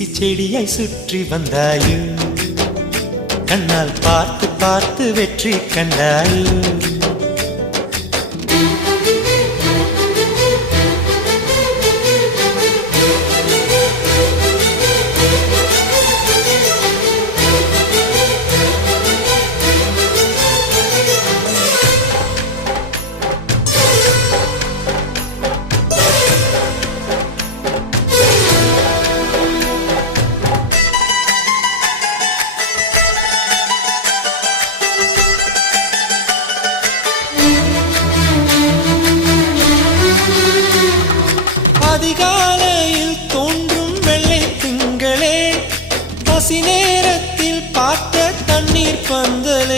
தூசி செடியாய் சுற்றி வந்தாயோ கண்ணால் பார்த்து பார்த்து வெற்றி கண்டாயோ அதிகாலையில் தோன்றும் வெள்ளை திங்களே பசி நேரத்தில் பார்த்த தண்ணீர் பந்த